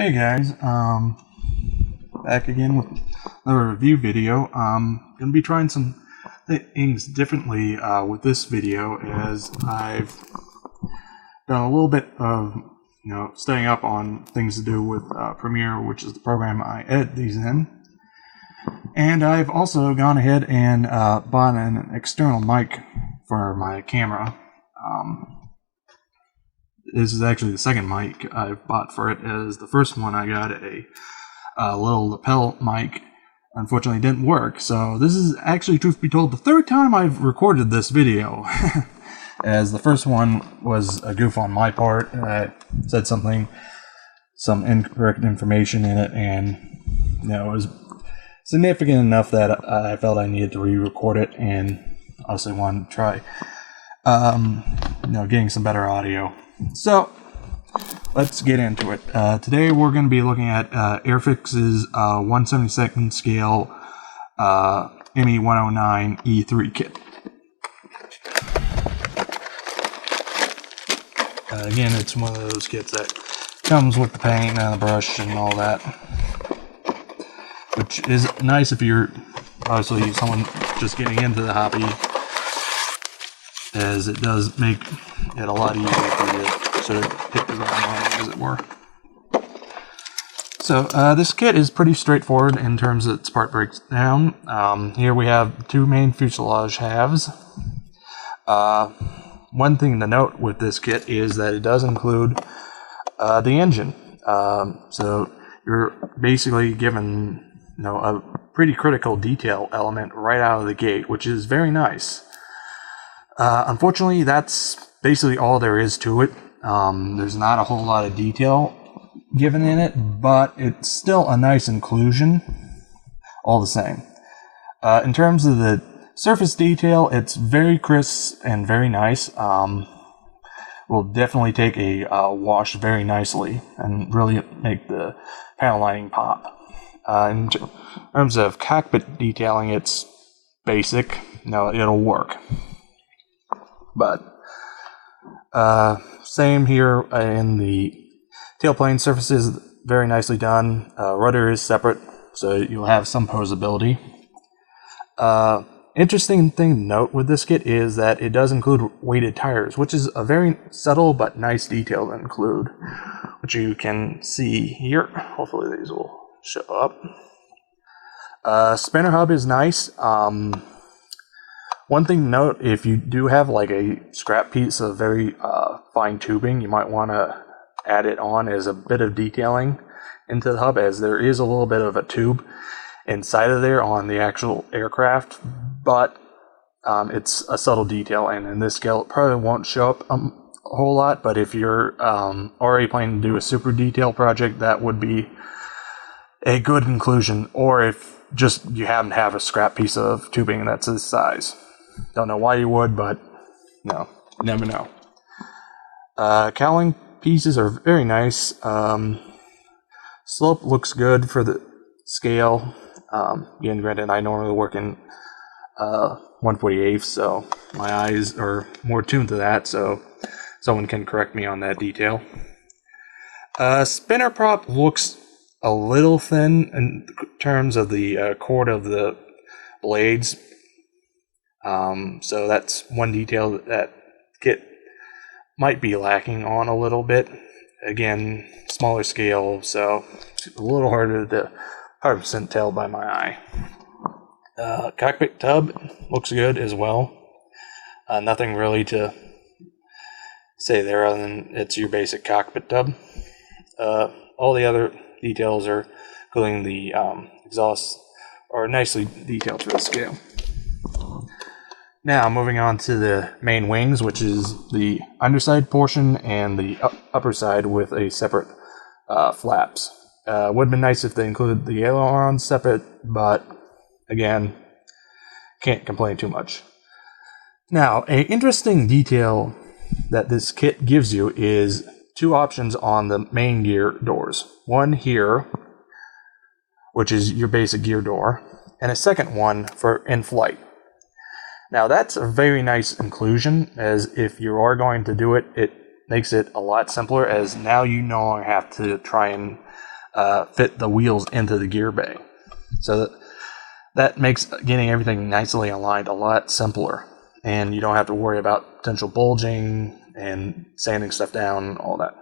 Hey guys, back again with another review video. Gonna be trying some things differently with this video, as I've done a little bit of studying up on things to do with Premiere, which is the program I edit these in. And I've also gone ahead and bought an external mic for my camera. This is actually the second mic I've bought for it, as the first one I got a little lapel mic. Unfortunately, didn't work. So this is actually, truth be told, the third time I've recorded this video. As the first one was a goof on my part. I said some incorrect information in it, and it was significant enough that I felt I needed to re-record it, and obviously wanted to try getting some better audio. So let's get into it. Today we're going to be looking at Airfix's 1/72 scale ME109E-3 kit. Again, it's one of those kits that comes with the paint and the brush and all that, which is nice if you're obviously someone just getting into the hobby, as it does make it a lot easier for you to sort of hit the ground running, as it were. So this kit is pretty straightforward in terms of its part breakdown. Here we have two main fuselage halves. One thing to note with this kit is that it does include the engine. So you're basically given a pretty critical detail element right out of the gate, which is very nice. Unfortunately, that's basically all there is to it. There's not a whole lot of detail given in it, but it's still a nice inclusion all the same. In terms of the surface detail, it's very crisp and very nice. Will definitely take a wash very nicely and really make the panel lining pop. In terms of cockpit detailing, it's basic. It'll work. But same here in the tailplane. Surfaces very nicely done. Rudder is separate, so you'll have some posability. Interesting thing to note with this kit is that it does include weighted tires, which is a very subtle but nice detail to include, which you can see here. Hopefully these will show up. Spinner hub is nice. One thing to note, if you do have like a scrap piece of very fine tubing, you might want to add it on as a bit of detailing into the hub, as there is a little bit of a tube inside of there on the actual aircraft, but it's a subtle detail, and in this scale it probably won't show up a whole lot, but if you're already planning to do a super detail project, that would be a good inclusion. Or if just you happen to have a scrap piece of tubing that's this size. Don't know why you would, but no, never know. Cowling pieces are very nice. Slope looks good for the scale. Again, granted, I normally work in 1/48, so my eyes are more tuned to that, so someone can correct me on that detail. Spinner prop looks a little thin in terms of the cord of the blades. So that's one detail that kit might be lacking on a little bit. Again, smaller scale, so it's a little harder to 100% tell by my eye. Cockpit tub looks good as well. Nothing really to say there other than it's your basic cockpit tub. All the other details, are including the exhaust, are nicely detailed for the scale. Now, moving on to the main wings, which is the underside portion and the upper side with a separate flaps. Would have been nice if they included the ailerons separate, but again, can't complain too much. Now, an interesting detail that this kit gives you is two options on the main gear doors. One here, which is your basic gear door, and a second one for in-flight. Now that's a very nice inclusion, as if you are going to do it, it makes it a lot simpler, as now you no longer have to try and fit the wheels into the gear bay. So that makes getting everything nicely aligned a lot simpler, and you don't have to worry about potential bulging and sanding stuff down, all that.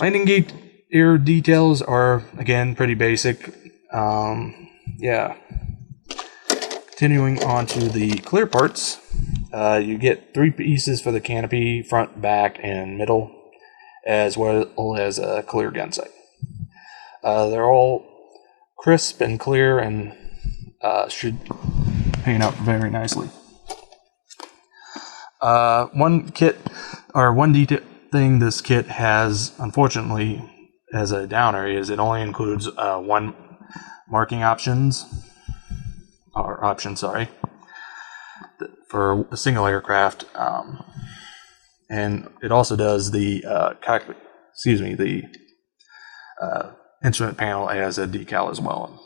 Landing gear details are, again, pretty basic. Yeah. Continuing on to the clear parts, you get 3 pieces for the canopy, front, back, and middle, as well as a clear gun sight. They're all crisp and clear and should paint up very nicely. One detail thing this kit has, unfortunately, as a downer, is it only includes 1 marking option, for a single aircraft, and it also does the instrument panel as a decal as well.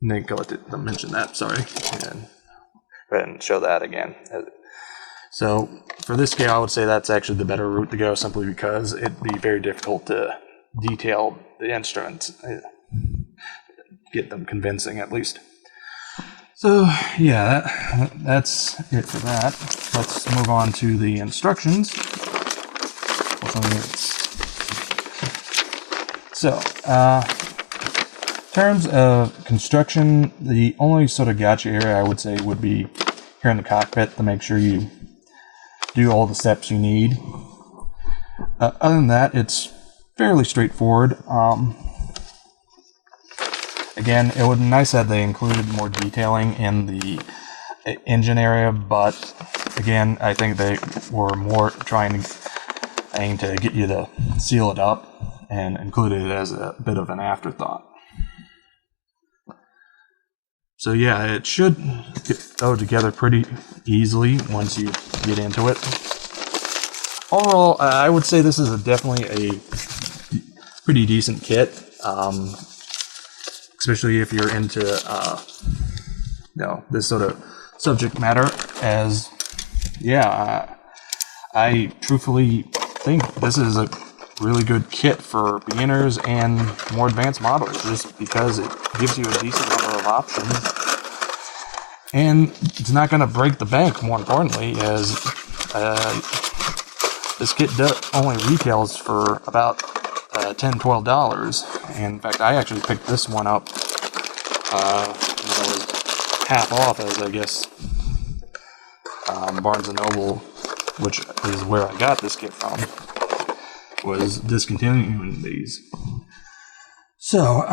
Didn't go to mention that, sorry. And go ahead and show that again. So for this scale, I would say that's actually the better route to go, simply because it'd be very difficult to detail the instruments, get them convincing at least. So yeah, that's it for that. Let's move on to the instructions. So, in terms of construction, the only sort of gotcha area I would say would be here in the cockpit, to make sure you do all the steps you need. Other than that, it's fairly straightforward. Again, it would be nice that they included more detailing in the engine area, but again, I think they were more trying to get you to seal it up and include it as a bit of an afterthought. So yeah, it should go together pretty easily once you get into it. Overall, I would say this is definitely a pretty decent kit. Especially if you're into this sort of subject matter, as I truthfully think this is a really good kit for beginners and more advanced modelers, just because it gives you a decent number of options, and it's not going to break the bank, more importantly, as this kit only retails for about $10-12. And in fact, I actually picked this one up when it was half off, as I guess Barnes & Noble, which is where I got this kit from, was discontinuing these. So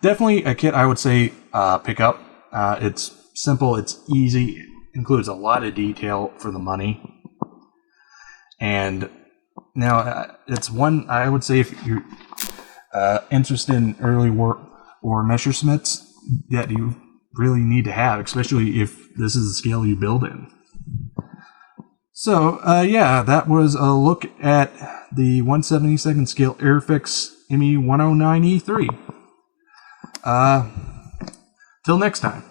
definitely a kit I would say pick up. It's simple, it's easy, it includes a lot of detail for the money, and now it's one I would say if you're interested in early work or Messerschmitts that you really need to have, especially if this is the scale you build in. So yeah, that was a look at the 1/72nd scale Airfix ME109E3. Till next time.